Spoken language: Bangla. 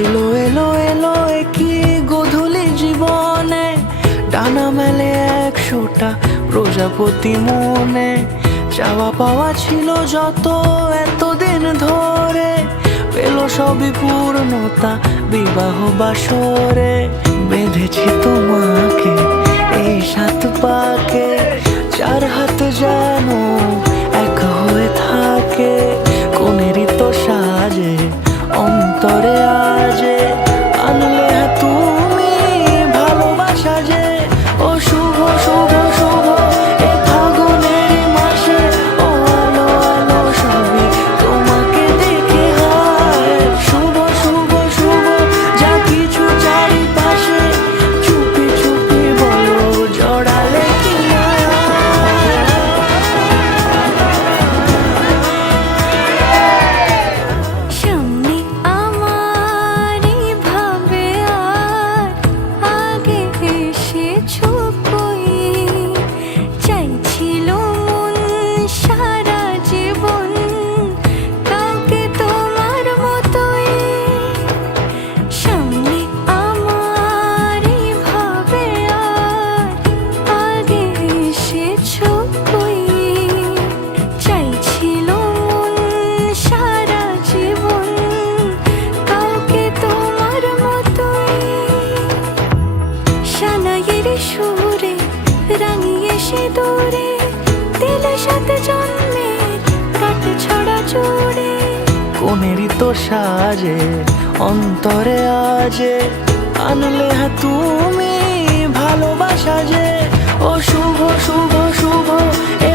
এলো এলো এলো কি গধূলি জীবনে, ডানা মেলে 100টা প্রজাপতি মনে। চাওয়া পাওয়া ছিল যত এতদিন ধরে, পেল সবই পূর্ণতা বিবাহ বাসরে। বেঁধেছি তোমাকে এই 7 পাকে, 4 হাত যেন এক হয়ে থাকে। কোনেরই তো সাজে অন্তরে আজে, আনলে তুমি ভালোবাসা যে। ও শুভ শুভ শুভ এ ফাগুনের মাসে, ও আলো আলো সবই তোমাকে দেখে হয়। শুভ শুভ শুভ যা কিছু চারিপাশে, চুপি চুপি বলো জড়ালে কি সামনে আমার ভাবে আর আগে এসেছো কই, চাইছিল মন সারা জীবন কাউকে তোমার মতোই। সামনে আমার ভাবে আর আগে এসেছো কই, চাইছিল মন সারা জীবন কাউকে তোমার মতোই। সানাইয়ের সুরে রাঙিয়ে সে দূরে, দিলে 7 জন্মের কাট ছড়া জোড়ে। কোনেরই তো সাজে অন্তরে আজে, আনলে তুমি ভালোবাসা যে। ও শুভ শুভ শুভ এ